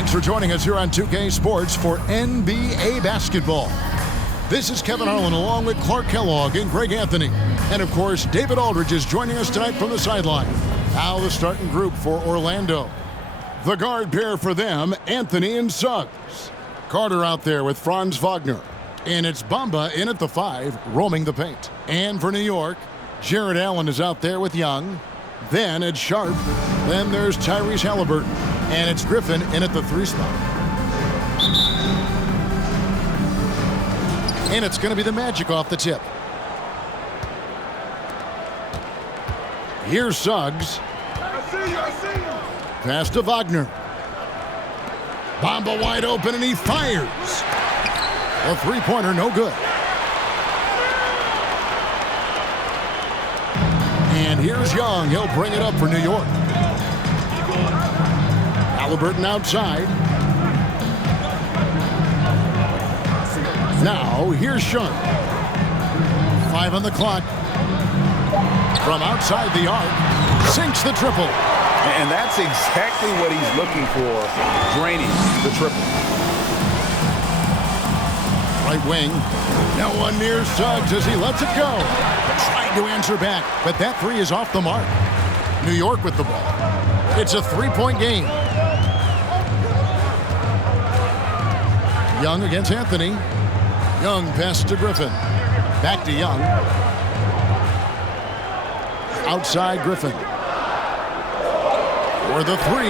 Thanks for joining us here on 2K Sports for NBA basketball. This is Kevin Harlan along with Clark Kellogg and Greg Anthony. And of course, David Aldridge is joining us tonight from the sideline. Now the starting group for Orlando. The guard pair for them, Anthony and Suggs. Carter out there with Franz Wagner. And it's Bamba in at the 5, roaming the paint. And for New York, Jared Allen is out there with Young. Then it's Sharp. Then there's Tyrese Halliburton. And it's Griffin in at the 3 spot. And it's going to be the Magic off the tip. Here's Suggs. I see you. Pass to Wagner. Bamba wide open and he fires. A three-pointer, no good. And here's Young. He'll bring it up for New York. Halliburton outside. Now, here's Sharp. 5 on the clock. From outside the arc, sinks the triple. And that's exactly what he's looking for, draining the triple. Right wing. No one near Suggs as he lets it go. Tried to answer back, but that 3 is off the mark. New York with the ball. It's a 3-point game. Young against Anthony. Young passes to Griffin. Back to Young. Outside Griffin. For the 3.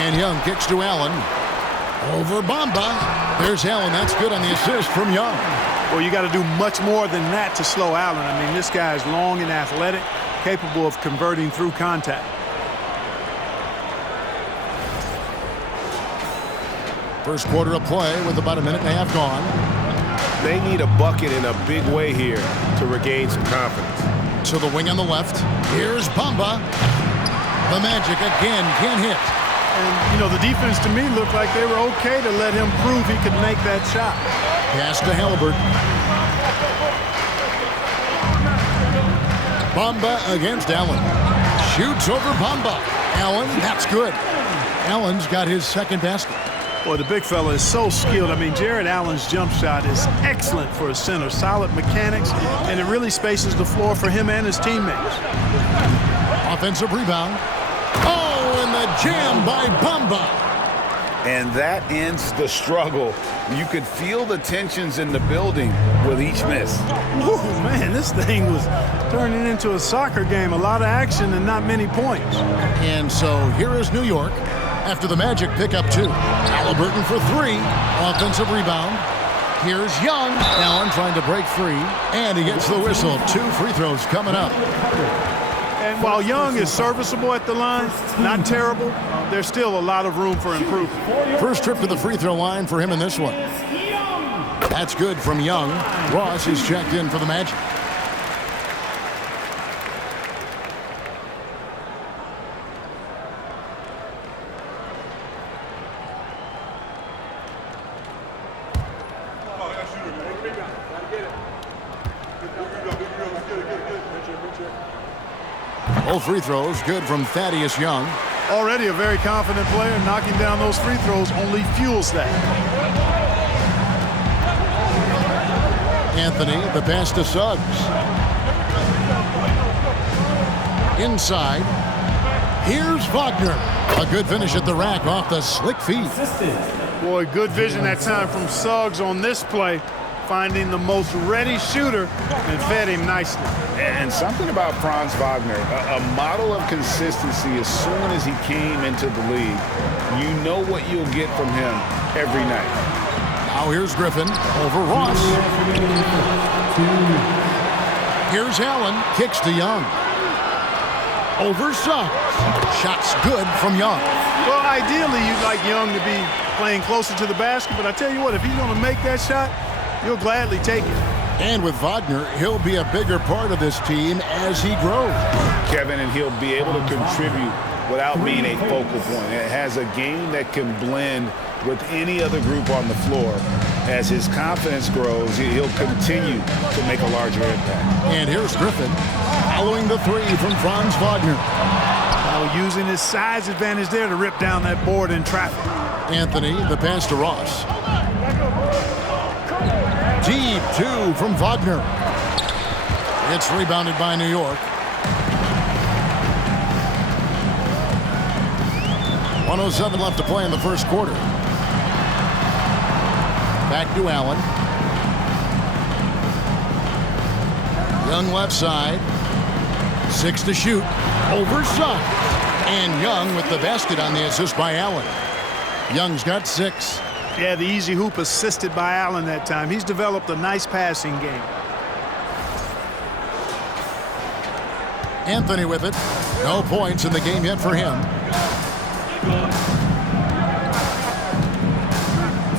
And Young kicks to Allen. Over Bamba. There's Allen. That's good on the assist from Young. Well, you got to do much more than that to slow Allen. I mean, this guy is long and athletic, capable of converting through contact. First quarter of play with about a minute and a half gone. They need a bucket in a big way here to regain some confidence. To the wing on the left. Here's Bamba. The Magic again can't hit. And, you know, the defense to me looked like they were okay to let him prove he could make that shot. Pass to Halliburton. Bamba against Allen. Shoots over Bamba. Allen, that's good. Allen's got his second basket. Boy, the big fella is so skilled. I mean, Jared Allen's jump shot is excellent for a center. Solid mechanics, and it really spaces the floor for him and his teammates. Offensive rebound. Oh, and the jam by Bamba. And that ends the struggle. You could feel the tensions in the building with each miss. Ooh, man, this thing was turning into a soccer game. A lot of action and not many points. And so here is New York. After the Magic pick up 2. Halliburton for 3. Offensive rebound. Here's Young. Allen trying to break free. And he gets the whistle. 2 free throws coming up. And while Young is serviceable at the line, not terrible, there's still a lot of room for improvement. First trip to the free throw line for him in this one. That's good from Young. Ross is checked in for the Magic. All free throws good from Thaddeus Young. Already a very confident player. Knocking down those free throws only fuels that. Anthony, the pass to Suggs. Inside. Here's Wagner. A good finish at the rack off the slick feed. Boy, good vision that time from Suggs on this play. Finding the most ready shooter and fed him nicely. And something about Franz Wagner, a model of consistency as soon as he came into the league. You know what you'll get from him every night. Now here's Griffin over Ross. Here's Allen, kicks to Young. Over Suggs. Shots good from Young. Well, ideally, you'd like Young to be playing closer to the basket, but I tell you what, if he's going to make that shot, you'll gladly take it. And with Wagner, he'll be a bigger part of this team as he grows. Kevin, and he'll be able to contribute without being a focal point. It has a game that can blend with any other group on the floor. As his confidence grows, he'll continue to make a larger impact. And here's Griffin following the 3 from Franz Wagner. Using his size advantage there to rip down that board in traffic. Anthony, the pass to Ross. Deep two from Wagner. It's rebounded by New York. 1:07 left to play in the first quarter. Back to Allen. Young left side. 6 to shoot. Over Suggs. And Young with the basket on the assist by Allen. Young's got 6. Yeah, the easy hoop assisted by Allen that time. He's developed a nice passing game. Anthony with it. No points in the game yet for him.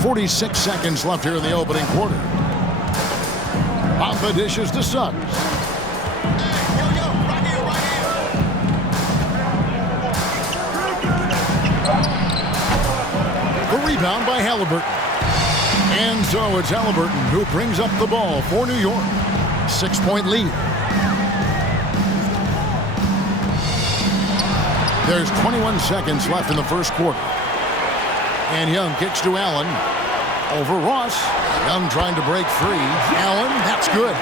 46 seconds left here in the opening quarter. Pompa dishes to Suggs. The rebound by Halliburton. And so it's Halliburton who brings up the ball for New York. 6-point lead. There's 21 seconds left in the first quarter. And Young kicks to Allen. Over Ross. Young trying to break free. Allen, that's good.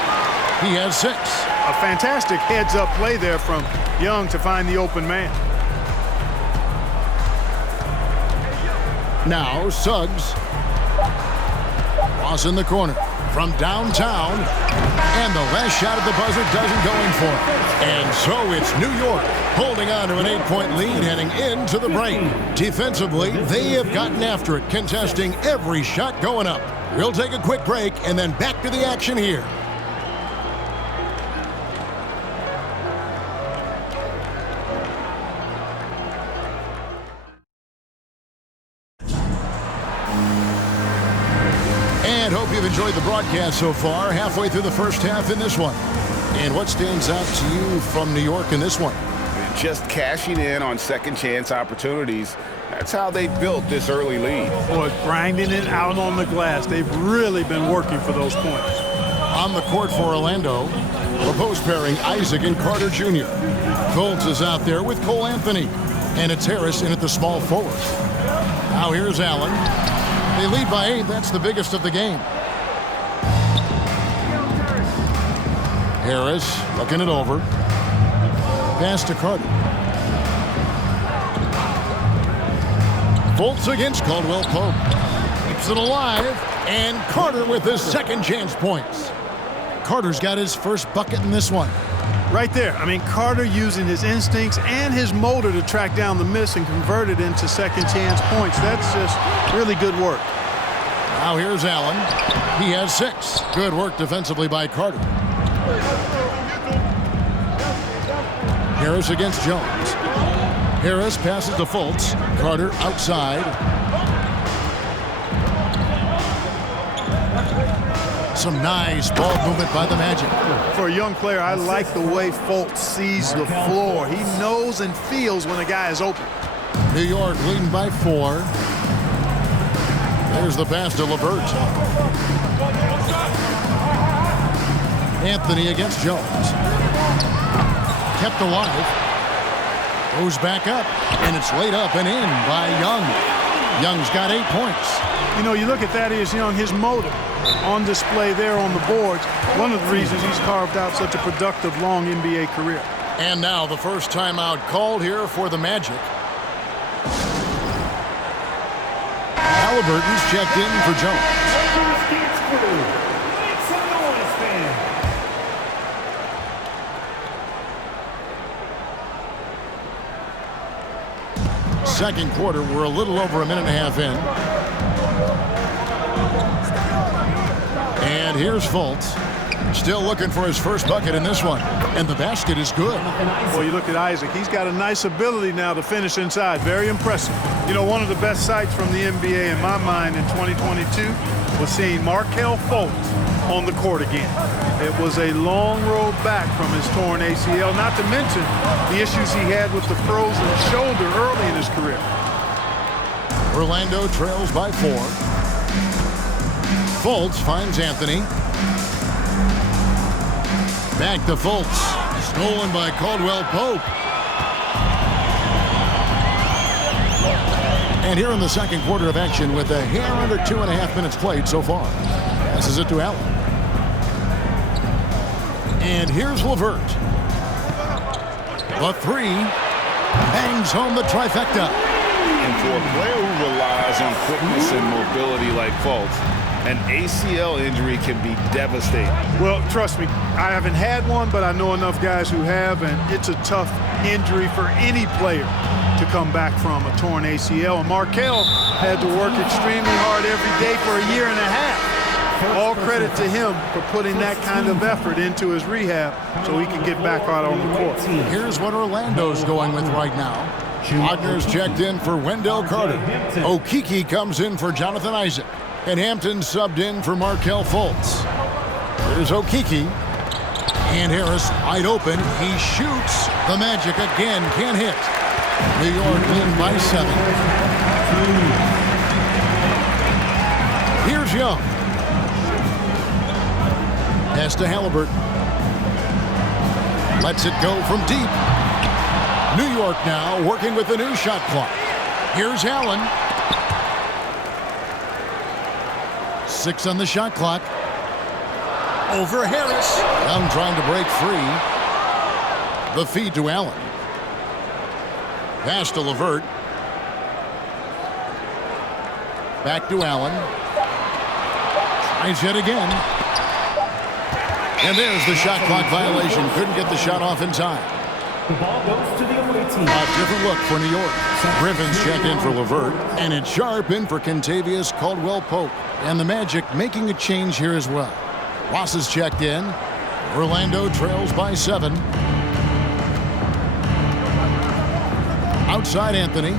He has 6. A fantastic heads-up play there from Young to find the open man. Now Suggs. Ross in the corner from downtown. And the last shot at the buzzer doesn't go in for it. And so it's New York holding on to an 8-point lead heading into the break. Defensively, they have gotten after it, contesting every shot going up. We'll take a quick break and then back to the action here. And hope you've enjoyed the broadcast so far, halfway through the first half in this one. And what stands out to you from New York in this one? Just cashing in on second chance opportunities. That's how they built this early lead. Boy, grinding it out on the glass. They've really been working for those points. On the court for Orlando, the post pairing Isaac and Carter Jr. Fultz is out there with Cole Anthony. And it's Harris in at the small forward. Now here's Allen. They lead by 8. That's the biggest of the game. Harris looking it over. Pass to Carter. Fultz against Caldwell Pope. Keeps it alive. And Carter with his second chance points. Carter's got his first bucket in this one. Right there. I mean, Carter using his instincts and his motor to track down the miss and convert it into second chance points. That's just really good work. Now here's Allen. He has 6. Good work defensively by Carter. Harris against Jones. Harris passes to Fultz. Carter outside. Some nice ball movement by the Magic. For a young player, I like the way Fultz sees the floor. He knows and feels when a guy is open. New York leading by 4. There's the pass to LeVert. Anthony against Jones. Kept alive. Goes back up, and it's laid up and in by Young. Young's got 8 points. You know, you look at Thaddeus Young, his motor on display there on the boards. One of the reasons he's carved out such a productive, long NBA career. And now the first timeout called here for the Magic. Halliburton's checked in for Jones. Second quarter, we're a little over a minute and a half in. And here's Fultz. Still looking for his first bucket in this one. And the basket is good. Well, you look at Isaac. He's got a nice ability now to finish inside. Very impressive. You know, one of the best sights from the NBA in my mind in 2022 was seeing Markelle Fultz on the court again. It was a long road back from his torn ACL, not to mention the issues he had with the frozen shoulder early in his career. Orlando trails by 4. Fultz finds Anthony. Back to Fultz. Stolen by Caldwell Pope. And here in the second quarter of action with a hair under 2.5 minutes played so far. Passes it to Allen. And here's LeVert. The three. Bangs home the trifecta. And for a player who relies on quickness and mobility like Fultz, an ACL injury can be devastating. Well, trust me, I haven't had one, but I know enough guys who have, and it's a tough injury for any player to come back from a torn ACL. And Markelle had to work extremely hard every day for a year and a half. All credit to him for putting that kind of effort into his rehab so he can get back out on the court. Here's what Orlando's going with right now. Wagner's checked in for Wendell Carter. Okeke comes in for Jonathan Isaac. And Hampton subbed in for Markelle Fultz. Here's Okeke. And Harris wide open. He shoots. The Magic again can't hit. New York win by 7. Here's Young. Pass to Halliburton. Lets it go from deep. New York now working with the new shot clock. Here's Allen. 6 on the shot clock. Over Harris. Young trying to break free. The feed to Allen. Pass to LeVert. Back to Allen. Tries yet again. And there's the shot clock violation. Couldn't get the shot off in time. The ball goes to the away team. A different look for New York. Griffin's checked in for LeVert. And it's Sharp in for Kentavious Caldwell-Pope. And the Magic making a change here as well. Ross is checked in. Orlando trails by 7. Outside Anthony.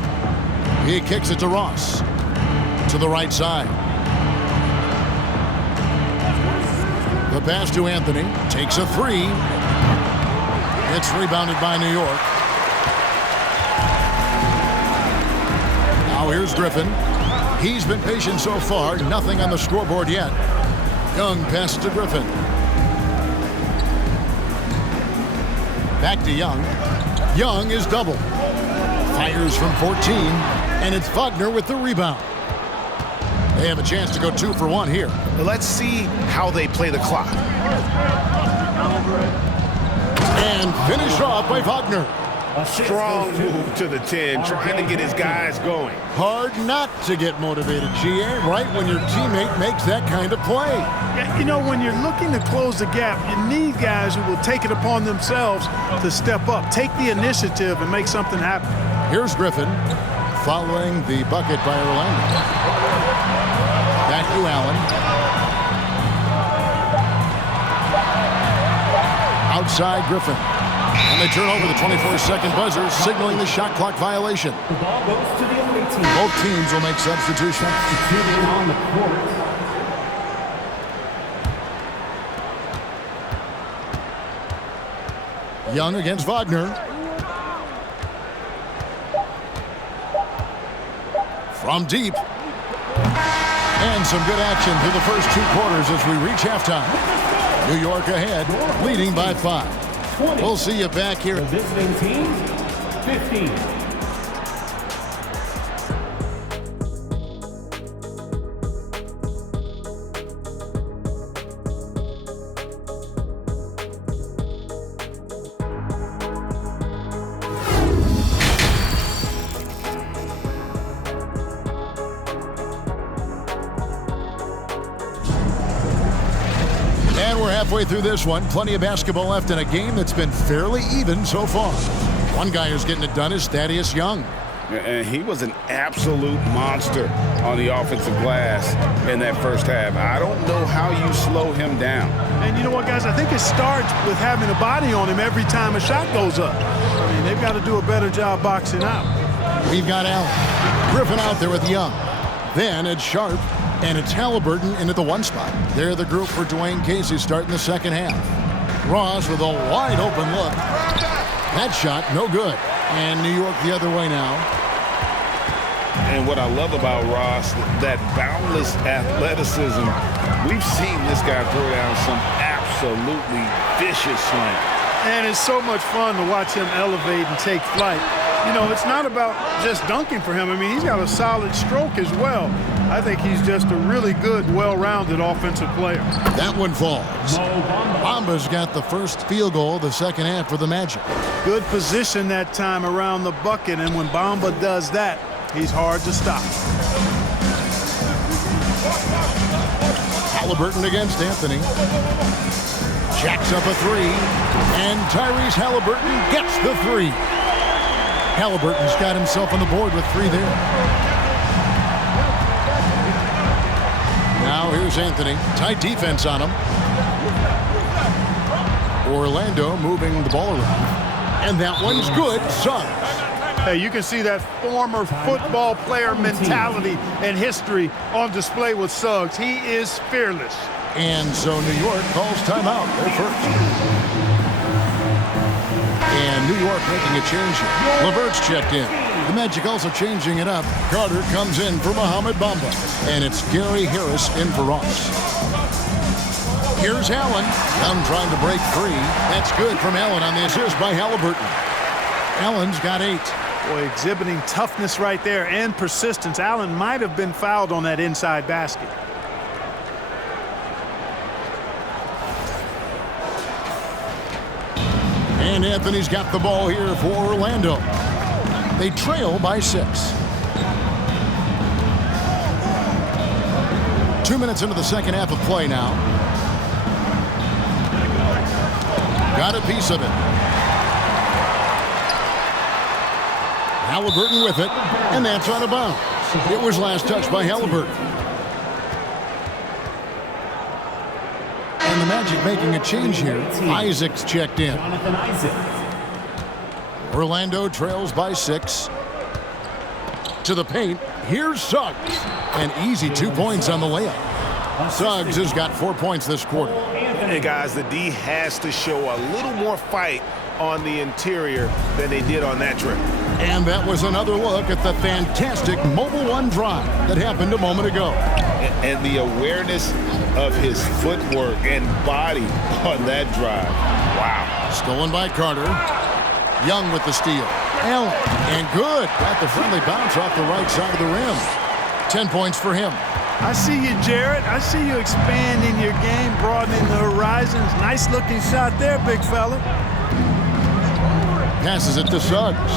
He kicks it to Ross. To the right side. The pass to Anthony. Takes a 3. It's rebounded by New York. Now here's Griffin. He's been patient so far. Nothing on the scoreboard yet. Young passes to Griffin. Back to Young. Young is double. Fires from 14. And it's Wagner with the rebound. They have a chance to go 2 for 1 here. Let's see how they play the clock. And finished off by Wagner. A strong move to the 10, trying to get his guys going. Hard not to get motivated, GA, right when your teammate makes that kind of play. Yeah, you know, when you're looking to close the gap, you need guys who will take it upon themselves to step up, take the initiative, and make something happen. Here's Griffin following the bucket by Orlando. Back to Allen. Outside Griffin. And they turn over the 24-second buzzer, signaling the shot clock violation. The ball goes to the away team. Both teams will make substitutions. Substituting on the court. Young against Wagner. From deep. And some good action through the first 2 quarters as we reach halftime. New York ahead, leading by 5. 20. We'll see you back here. The visiting team, 15. And we're halfway through this one. Plenty of basketball left in a game that's been fairly even so far. One guy who's getting it done is Thaddeus Young. And he was an absolute monster on the offensive glass in that first half. I don't know how you slow him down. And you know what, guys? I think it starts with having a body on him every time a shot goes up. I mean, they've got to do a better job boxing out. We've got Allen. Griffin out there with Young. Then it's Sharp. And it's Halliburton into the 1 spot. They're the group for Dwayne Casey starting the second half. Ross with a wide open look. That shot, no good. And New York the other way now. And what I love about Ross, that boundless athleticism. We've seen this guy throw down some absolutely vicious slams. And it's so much fun to watch him elevate and take flight. You know, it's not about just dunking for him. I mean, he's got a solid stroke as well. I think he's just a really good, well-rounded offensive player. That one falls. Bamba's got the first field goal of the second half for the Magic. Good position that time around the bucket, and when Bamba does that, he's hard to stop. Halliburton against Anthony. Jacks up a three, and Tyrese Halliburton gets the three. Halliburton's got himself on the board with three there. Now here's Anthony. Tight defense on him. Orlando moving the ball around. And that one's good. Suggs. Hey, you can see that former football player mentality and history on display with Suggs. He is fearless. And so New York calls timeout. They're first. And New York making a change here. LeVert's checked in. The Magic also changing it up. Carter comes in for Mohamed Bamba. And it's Gary Harris in for Ross. Here's Allen. Young trying to break free. That's good from Allen on the assist by Halliburton. Allen's got 8. Boy, exhibiting toughness right there and persistence. Allen might have been fouled on that inside basket. And Anthony's got the ball here for Orlando. They trail by 6. 2 minutes into the second half of play now. Got a piece of it. Halliburton with it, and that's out of bounds. It was last touched by Halliburton. And the Magic making a change here. Isaac's checked in. Orlando trails by 6. To the paint. Here's Suggs. An easy 2 points on the layup. Suggs has got 4 points this quarter. Hey, guys, the D has to show a little more fight on the interior than they did on that trip. And that was another look at the fantastic Mobile One drive that happened a moment ago. And the awareness of his footwork and body on that drive. Wow. Stolen by Carter. Young with the steal. Allen. And good. Got the friendly bounce off the right side of the rim. 10 points for him. I see you, Jarrett. I see you expanding your game, broadening the horizons. Nice looking shot there, big fella. Passes it to Suggs.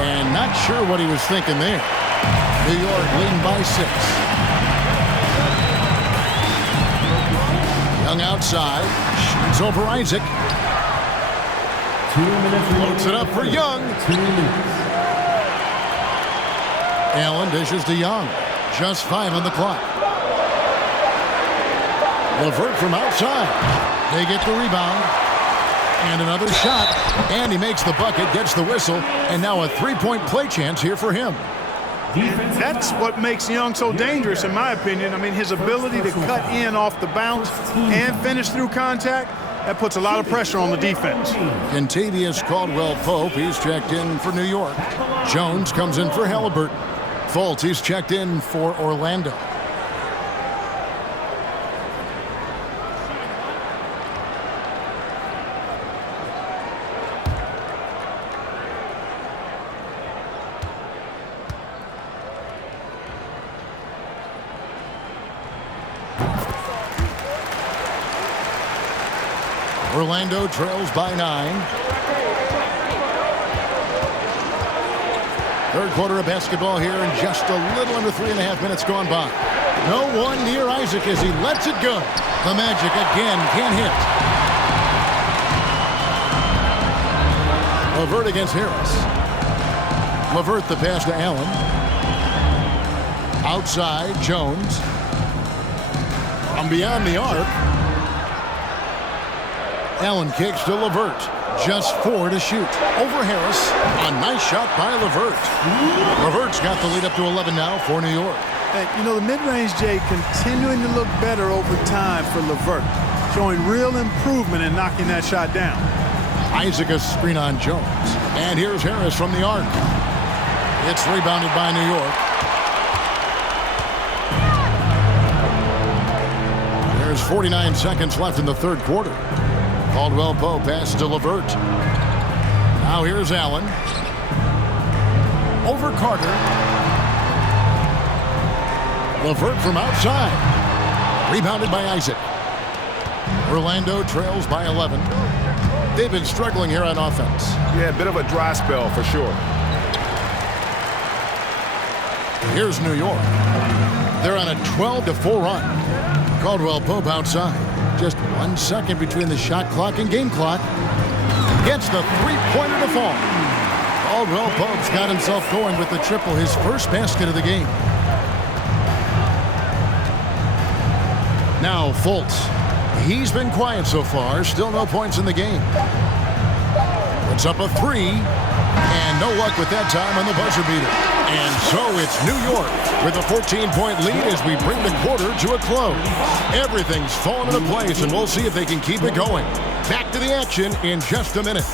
And not sure what he was thinking there. New York leading by 6. Young outside. Shoots over Isaac. 2 minutes. Floats it up for Young. 2 minutes. Allen dishes to Young. Just 5 on the clock. LeVert from outside. They get the rebound. And another shot. And he makes the bucket, gets the whistle. And now a 3-point play chance here for him. That's what makes Young so dangerous, in my opinion. I mean, his ability to cut in off the bounce and finish through contact, that puts a lot of pressure on the defense. Kentavious Caldwell-Pope, he's checked in for New York. Jones comes in for Halliburton. Fultz, he's checked in for Orlando. Orlando trails by 9. Third quarter of basketball here, and just a little under 3.5 minutes gone by. No one near Isaac as he lets it go. The Magic again can't hit. LeVert against Harris. LeVert the pass to Allen. Outside, Jones. From beyond the arc. Allen kicks to LeVert. Just 4 to shoot. Over Harris. A nice shot by LeVert. LeVert's got the lead up to 11 now for New York. Hey, you know, the mid-range, Jay, continuing to look better over time for LeVert. Showing real improvement in knocking that shot down. Isaac a screen on Jones. And here's Harris from the arc. It's rebounded by New York. There's 49 seconds left in the third quarter. Caldwell Pope pass to LeVert. Now here's Allen. Over Carter. LeVert from outside. Rebounded by Isaac. Orlando trails by 11. They've been struggling here on offense. Yeah, a bit of a dry spell for sure. Here's New York. They're on a 12-4 run. Caldwell Pope outside. Just 1 second between the shot clock and game clock. Gets the three-pointer to fall. Caldwell Pope's got himself going with the triple, his first basket of the game. Now Fultz. He's been quiet so far. Still no points in the game. Puts up a three. And no luck with that time on the buzzer beater. And so it's New York with a 14-point lead as we bring the quarter to a close. Everything's fallen into place, and we'll see if they can keep it going. Back to the action in just a minute.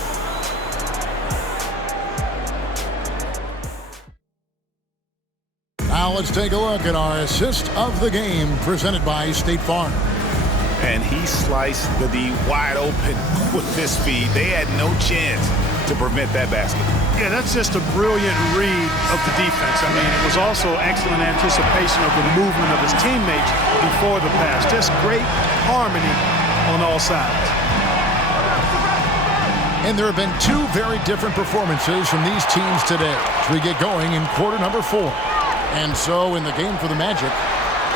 Now let's take a look at our assist of the game presented by State Farm. And he sliced the D wide open with this speed. They had no chance to prevent that basket. Yeah, that's just a brilliant read of the defense. I mean, it was also excellent anticipation of the movement of his teammates before the pass. Just great harmony on all sides. And there have been two very different performances from these teams today as we get going in quarter number 4. And so in the game for the Magic,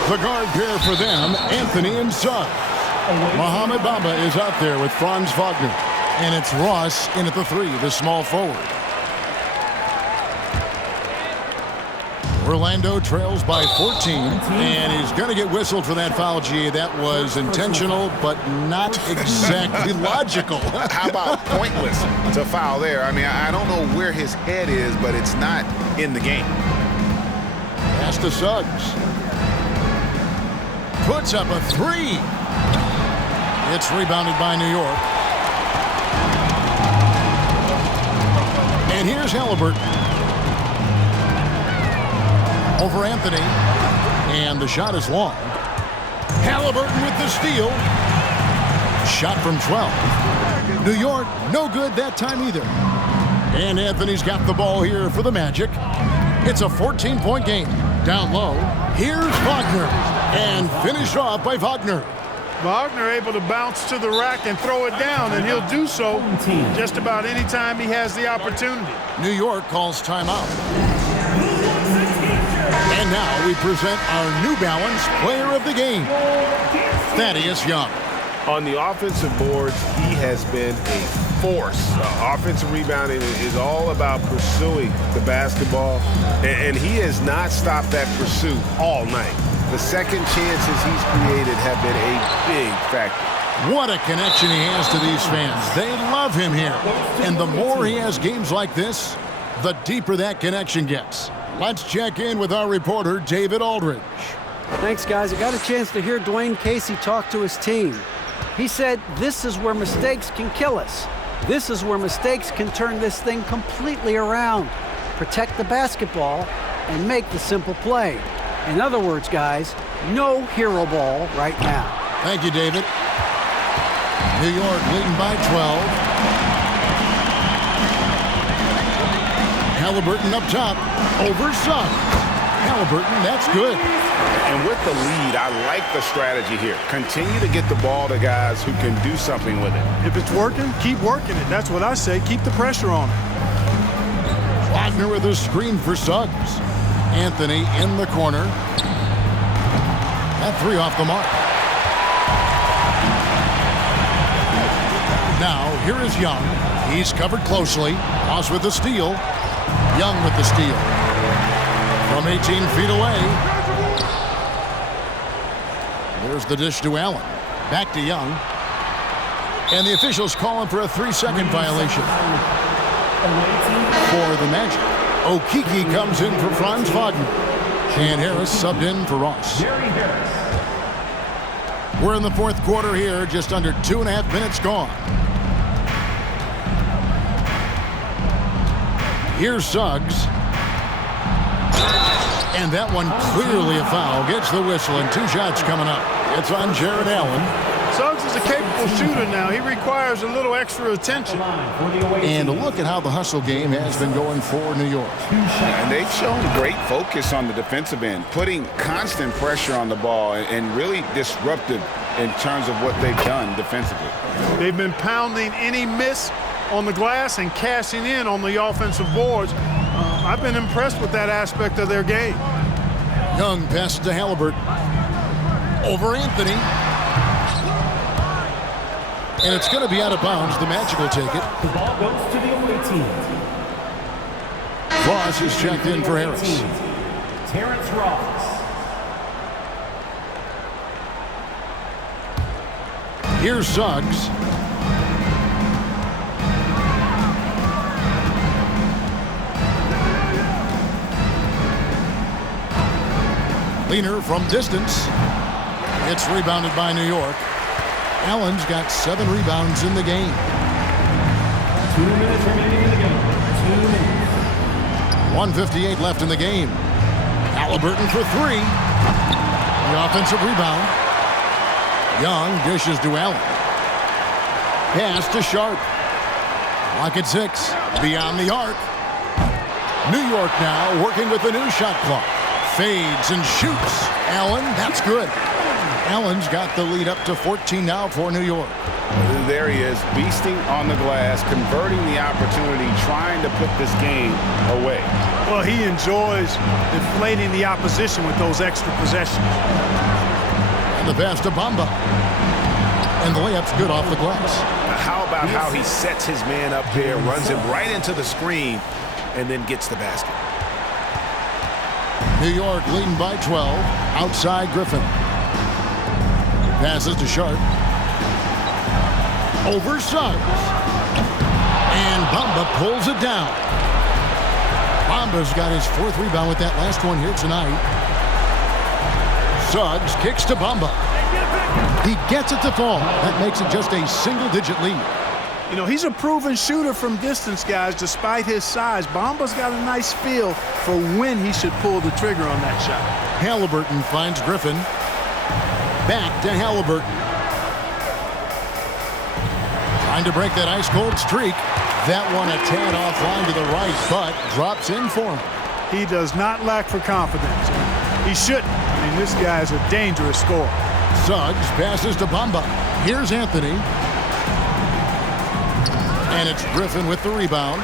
the guard pair for them, Anthony and Suggs. Mohamed Bamba is out there with Franz Wagner. And it's Ross in at the 3, the small forward. Orlando trails by 14, and he's going to get whistled for that foul, G. That was intentional, but not exactly logical. How about pointless to foul there? I mean, I don't know where his head is, but it's not in the game. Pass to Suggs. Puts up a 3. It's rebounded by New York. And here's Halliburton. Over Anthony. And the shot is long. Halliburton with the steal. Shot from 12. New York, no good that time either. And Anthony's got the ball here for the Magic. It's a 14-point game. Down low, here's Wagner. And finished off by Wagner. Wagner able to bounce to the rack and throw it down, and he'll do so just about any time he has the opportunity. New York calls timeout. And now we present our New Balance player of the game, Thaddeus Young. On the offensive boards, he has been a force. Offensive rebounding is all about pursuing the basketball, and he has not stopped that pursuit all night. The second chances he's created have been a big factor. What a connection he has to these fans. They love him here. And the more he has games like this, the deeper that connection gets. Let's check in with our reporter, David Aldridge. Thanks, guys. I got a chance to hear Dwayne Casey talk to his team. He said, this is where mistakes can kill us. This is where mistakes can turn this thing completely around. Protect the basketball and make the simple play. In other words, guys, no hero ball right now. Thank you, David. New York leading by 12. Halliburton up top. Over Suggs. Halliburton, that's good. And with the lead, I like the strategy here. Continue to get the ball to guys who can do something with it. If it's working, keep working it. That's what I say. Keep the pressure on it. Wagner with a screen for Suggs. Anthony in the corner. That 3 off the mark. Now, here is Young. He's covered closely. Ross with the steal. Young with the steal. From 18 feet away. There's the dish to Allen. Back to Young. And the officials calling for a 3-second violation for the Magic. Okeke comes in for Franz Wagner. And Harris subbed in for Ross. We're in the fourth quarter here, just under 2.5 minutes gone. Here's Suggs. And that one clearly a foul. Gets the whistle, and 2 shots coming up. It's on Jared Allen. Suggs is a capable shooter now. He requires a little extra attention. And look at how the hustle game has been going for New York. And they've shown great focus on the defensive end, putting constant pressure on the ball and really disruptive in terms of what they've done defensively. They've been pounding any miss on the glass and cashing in on the offensive boards. I've been impressed with that aspect of their game. Young passes to Halliburton. Over Anthony. And it's going to be out of bounds. The Magic will take it. The ball goes to the away team. Ross is checked in for Harris. Terrence Ross. Here's Suggs. Leaner from distance. It's rebounded by New York. Allen's got 7 rebounds in the game. 2 minutes remaining in the game. 2 minutes. 1:58 left in the game. Halliburton for 3. The offensive rebound. Young dishes to Allen. Pass to Sharp. Clock at 6. Beyond the arc. New York now working with the new shot clock. Fades and shoots. Allen, that's good. Allen's got the lead up to 14 now for New York. There he is, beasting on the glass, converting the opportunity, trying to put this game away. Well, he enjoys inflating the opposition with those extra possessions. And the pass to Bamba. And the layup's good off the glass. How about how he sets his man up there, runs him right into the screen, and then gets the basket. New York leading by 12. Outside Griffin. Passes to Sharp. Over Suggs. And Bamba pulls it down. Bamba's got his 4th rebound with that last one here tonight. Suggs kicks to Bamba. He gets it to fall. That makes it just a single-digit lead. You know, he's a proven shooter from distance, guys, despite his size. Bamba's got a nice feel for when he should pull the trigger on that shot. Halliburton finds Griffin. Back to Halliburton. Trying to break that ice-cold streak. That one a tad offline to the right, but drops in for him. He does not lack for confidence. He shouldn't. I mean, this guy's a dangerous scorer. Suggs passes to Bamba. Here's Anthony. And it's Griffin with the rebound.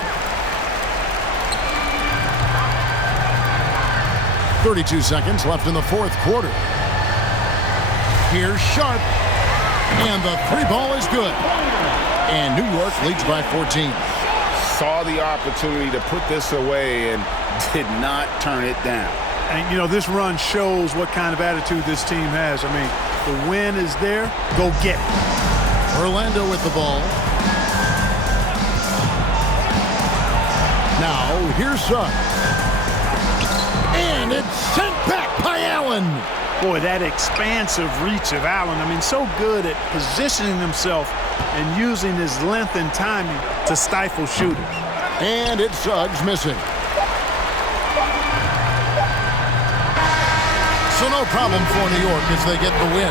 32 seconds left in the 4th quarter. Here's Sharp. And the 3 ball is good. And New York leads by 14. Saw the opportunity to put this away and did not turn it down. And, you know, this run shows what kind of attitude this team has. I mean, the win is there. Go get it. Orlando with the ball. Now, here's Suggs. And it's sent back by Allen. Boy, that expansive reach of Allen. I mean, so good at positioning himself and using his length and timing to stifle shooters. And it's Suggs missing. So no problem for New York as they get the win.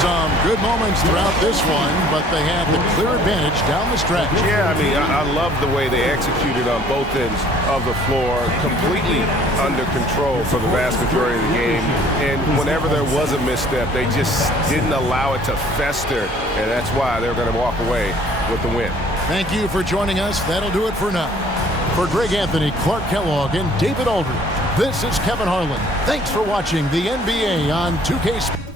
Some good moments throughout this one, but they have the clear advantage down the stretch. Yeah, I mean, I love the way they executed on both ends of the floor, completely under control for the vast majority of the game. And whenever there was a misstep, they just didn't allow it to fester, and that's why they're going to walk away with the win. Thank you for joining us. That'll do it for now. For Greg Anthony, Clark Kellogg, and David Aldridge, this is Kevin Harlan. Thanks for watching the NBA on 2K Sports.